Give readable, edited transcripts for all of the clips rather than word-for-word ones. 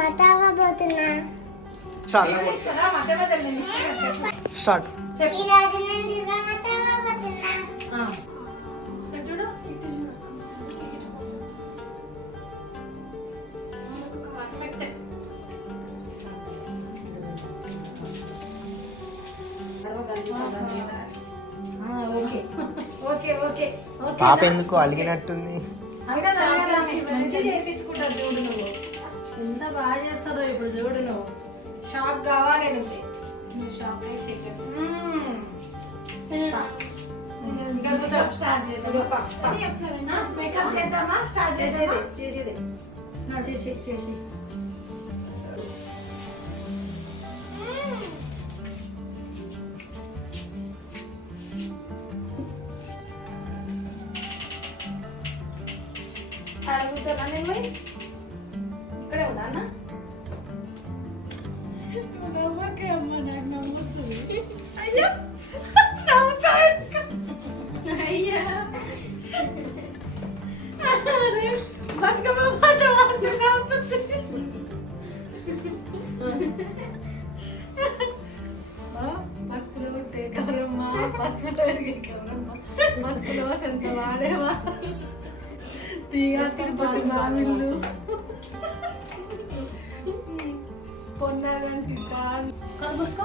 మత అవ్వబోతున్నా. స్టార్ట్. ఈ రోజు నేను దుర్గా మత అవ్వబోతున్నా. చూడు పాప ఎందుకు అలిగినట్టుంది? చేయించుకుంటారు చూడు నువ్వు ఎంత బాగా చేస్తుందో ఇప్పుడు చూడు నువ్వు షాక్ కావాలి నువ్వు షాక్ మేకప్ చేద్దామా స్టార్ట్ చేసేది చేసి కూర్చోనా నేను మరి ఇక్కడే ఉన్నా అన్న నవ్వకే అమ్మ నాకు నవ్వుతుంది అయ్యో నవ్వుతా అయ్యా బతుకమ్మ పాట పసుపులో ఉంటే కవరమ్మ పసుపులో కవరమ్మ పసుపులో ఎంత వాడేవా తీగా తిరుపతి మామిళ్ళు పొన్నాగంటి కళ్ళు మూసుకో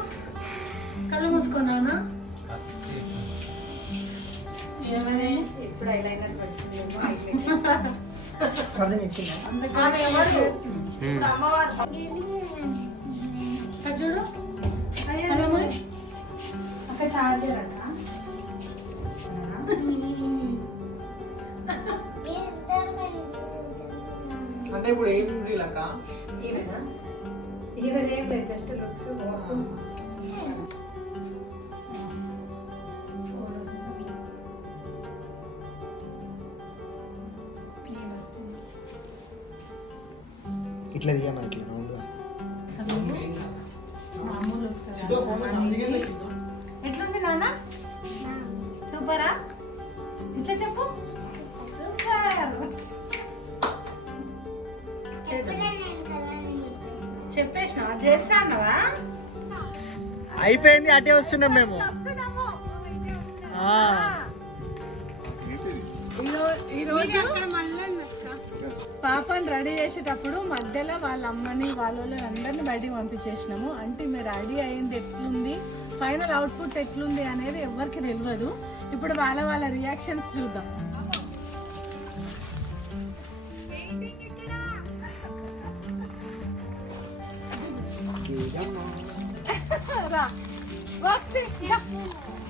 కళ్ళు మూసుకోనా ఏమని ఇప్పుడు ఐలైనర్ చూడు అక్క చార్జర్ అక్క అంటే ఇప్పుడు ఏం లక్క ఏమైనా ఏం లేదు జస్ట్ లుక్స్ ఇట్లా దిగాను ఇట్లా రౌండ్గా. ఎట్లుంది నాన్న సూపరా ఇట్లా చెప్పు సూపర్ చెప్పేసినావా చేస్తా అన్నావా అయిపోయింది. అటే వస్తున్నాం మేము. ఈరోజు పాపని రెడీ చేసేటప్పుడు మధ్యలో వాళ్ళ అమ్మని వాళ్ళని అందరిని బయటికి పంపించేసినాము. అంటే మీరు రెడీ అయింది ఎట్లుంది, ఫైనల్ అవుట్పుట్ ఎట్లుంది అనేది ఎవరికి తెలియదు. ఇప్పుడు వాళ్ళ రియాక్షన్స్ చూద్దాం.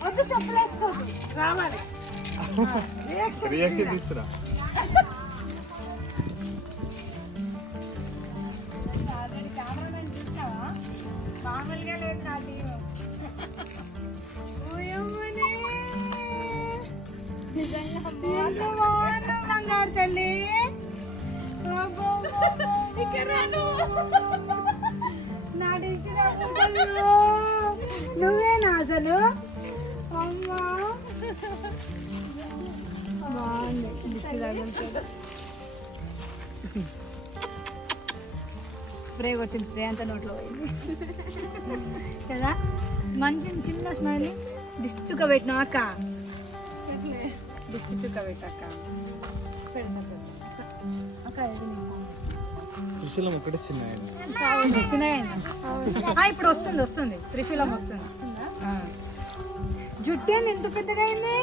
వద్దు చెప్పలేసుకోదు రావాలి రియాక్షన్ తీసుకురా. మామూలుగా లేదు నా టీం. ఎంత బాగున్నా బంగారు తల్లి. నా డిస్ట్రిక్ట్ నువ్వేనా అసలు అమ్మా బాగుంది స్ప్రే కొట్టింది. స్ప్రే అంతా నోట్లో పోయింది కదా. మంచి చిన్న స్మైల్. దిష్టి చుక్క పెట్టినా అక్క, దిష్టి చుక్క పెట్టాక అక్క త్రిశూలం ఒకటి చిన్న ఇప్పుడు వస్తుంది త్రిశూలం వస్తుంది. జుట్టు ఎంత పెద్దగా అయింది,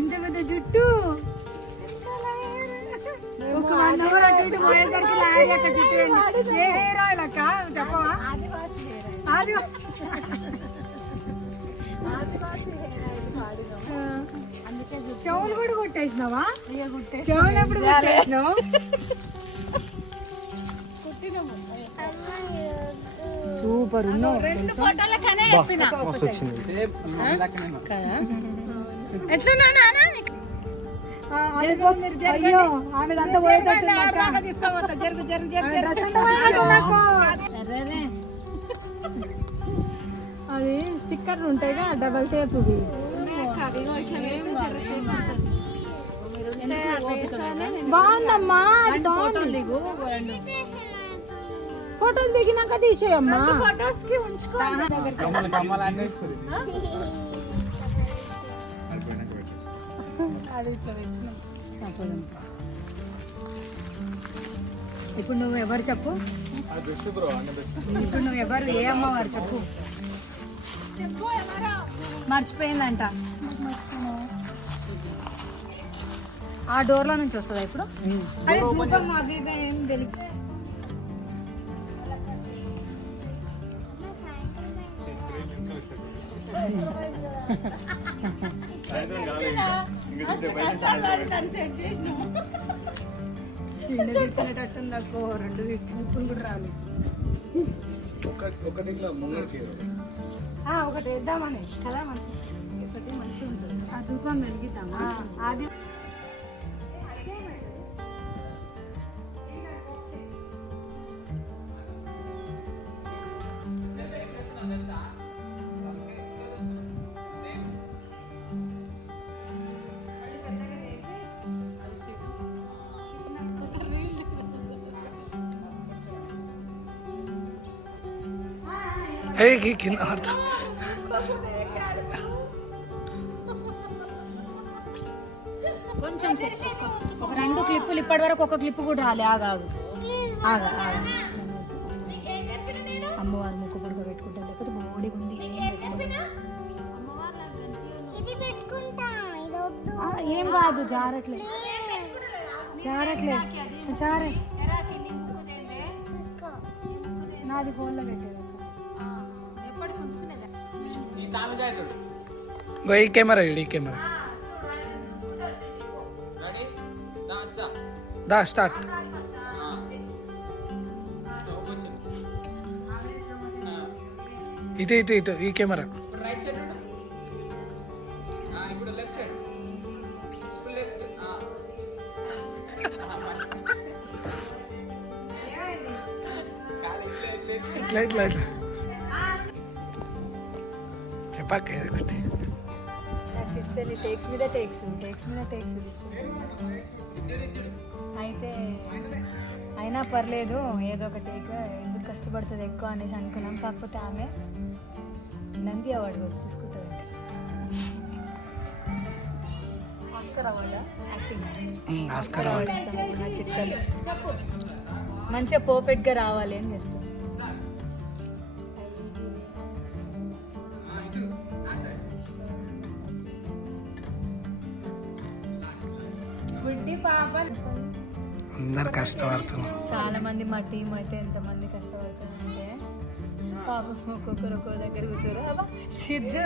ఇంత పెద్ద జుట్టు. ఒక 1 hour అటు ఇటు పోయేసరికి లారీ అక్క జుట్టు ఏ హెయిర్ ఆయిల్ అక్క చెప్పవా? చెవులు కూడా కొట్టేసినావా? చెవులు ఎప్పుడు కొట్టేసినావు? సూపర్ ఉన్నావు. ఎట్లున్నా అయ్యో ఆమెదంతా తీసుకోవద్దా. జరుగు అది స్టిక్కర్లు ఉంటాయిగా డబల్ టేప్. బాగుందమ్మా, అది బాగుంది. ఫోటోలు దిగినాక తీసేయమ్మా. ఫొటోస్ కి ఉంచుకో. అది ఇట్లా పెట్టినాం. ఇప్పుడు నువ్వు ఎవరు చెప్పు, ఇప్పుడు నువ్వు ఎవరు, ఏ అమ్మవారు చెప్పు. మర్చిపోయిందంట. ఆ డోర్లో నుంచి వస్తుందా ఇప్పుడు? అరే దీపం అది ఇది ఏం తెలియదు. సెట్ చేసినాము. తినేటట్టుంది నాకు, 2 నిప్పులు కూడా రాలి. ఒకటి వేద్దామని కదా, మంచి ఒకటి మంచిగా ఉంటుంది. ఆ ధూపం వెలిగిద్దామా? అది కింద పడతా. కొంచెం ఒక 2 క్లిప్పులు, ఇప్పటి వరకు ఒక క్లిప్ కూడా రాలే. ఆగాగు ఆగా ఆగా. అమ్మవారు ముక్కు పొడుగు పెట్టుకుంటా, లేకపోతే బోడిగా ఉంది. ఇది పెట్టుకుంటా, ఇది వద్దు. ఏం కాదు, జారట్లేదు జారట్లేదు జారే. నాది ఫోన్లో పెట్టేది. ఈ కెమెరా, ఈ కెమెరా దా స్టార్ట్. ఇటు ఇటు ఇటు ఈ కెమెరా. రైట్ సైడ్ ఇప్పుడు లెఫ్ట్ సైడ్, ఇప్పుడు లెఫ్ట్. ఇట్లా ఇట్లా ఇట్లా చెప్పాక ఏదైతే టేక్స్ మీద టేక్స్ అయితే అయినా పర్లేదు, ఏదో ఒక టేక్, ఎందుకు కష్టపడుతుంది ఎక్కువ అనేసి అనుకున్నాం. కాకపోతే ఆమె నంది అవార్డు తీసుకుంటుంది. ఆస్కర్ అవార్డా? Acting Oscar award. చిట్కలు మంచిగా పర్ఫెక్ట్గా రావాలి అని చేస్తాం. అందరు కష్టపడుతున్నారు. చాలా మంది మా టీం అయితే ఎంతమంది కష్టపడుతున్నారంటే పాపం ఒక్కొక్కరు ఒక్కో దగ్గర కూర్చోరు. అబ్బా సిద్ధు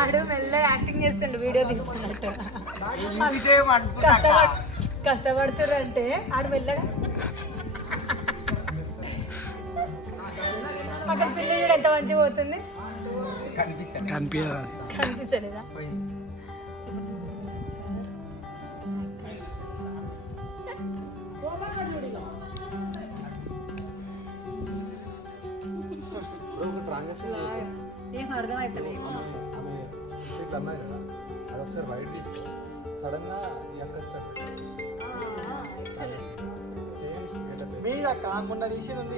ఆడు మెల్ల యాక్టింగ్ చేస్తుండు, వీడియో తీసుకున్నట్టు. కష్టపడుతుర్రు అంటే ఆడు మెల్లగా అక్కడ పిల్లి కూడా ఎంత మంచిగా పోతుంది, కనిపిస్తలేదా? ఏం అర్థం అవుతలేదు. అదొకసారి వైట్ తీసుకో, సడన్ గా ఈ అక్క మీద కాకుండా తీసేది ఉంది.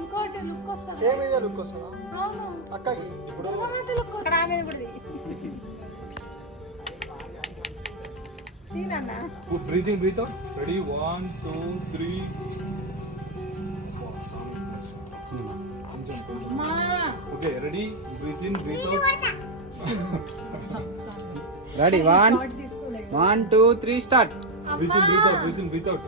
ఇంకోటి లుక్ వస్తుంది. సేమ్ ఇదే లుక్ వస్తుందా అవును, అక్కకి? ఇప్పుడు లుక్ తీనన్నా. Breathing, breath out. Ready, 1 2 3. Okay, ready, breath in, breath out. Ready, 1 2 3 start. Breath in, breath out, breath in, breath out.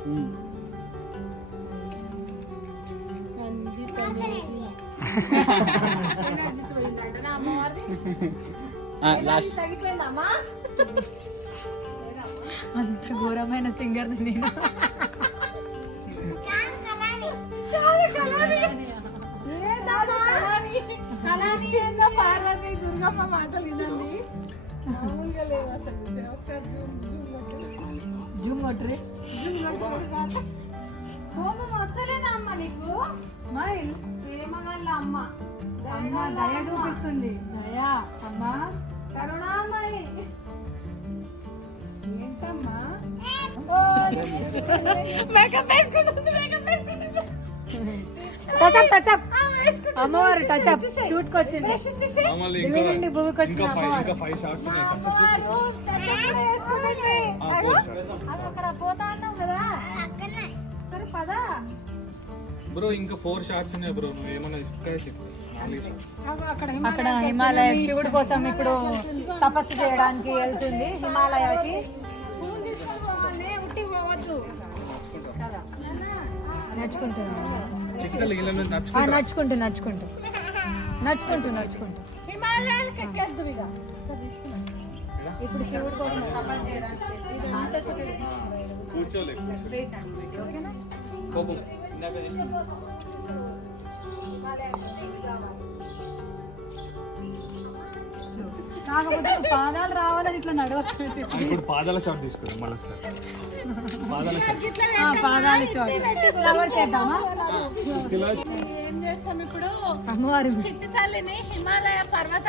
Last. అంత ఘోరమైన సింగర్ నేను. పార్వతి దుర్గమ్మ మాటలు వినండి, మామూలుగా లేవు అసలు. ఒకసారి జూమ్ కొట్టరు. కోపం వస్తలేదా అమ్మ నీకు? స్మైల్. ప్రేమ వల్ల అమ్మ, అమ్మ దయ చూపిస్తుంది. దయా అమ్మ, కరుణామయి. ఎక్కమ్మా టచప్ టచప్ అమ్మవారు టచప్ షూట్కి వచ్చింది ఢిల్లీ నుండి భూమికి వచ్చిన అమ్మవారు. 5 షార్ట్స్ ఉన్నాయి అక్కడ పోతా అన్నావు కదా సరే పదా. బ్రో ఇంకా 4 షార్ట్స్ ఉన్నాయి బ్రో, నువ్వు ఏమన్నా ఇక్కడ చెప్పు. 4 షార్ట్స్ అక్కడ హిమాలయ శివుడి కోసం ఇప్పుడు తపస్సు చేయడానికి వెళ్తుంది హిమాలయకి. నడుచుకుంటూ నడుచుకుంటూ హిమాలయాలకు ఎక్కేద్దు ఇక ఇప్పుడు శివుడి కోసం తపస్సు చేయడానికి కూర్చోలే కోపం ఇందాక తీసుకున్నా. కాకపోతే పాదాలు రావాలని ఇట్లా నడవచ్చు. ఇప్పుడు పాదాల షాట్ తీసుకున్నాం మళ్ళీ ఒకసారి. పాదాల షాట్ పాదాలు షాట్ ఫ్లవర్ చేద్దామా? ఏం చేస్తాం ఇప్పుడు అమ్మవారి చిట్టి తల్లిని హిమాలయ పర్వత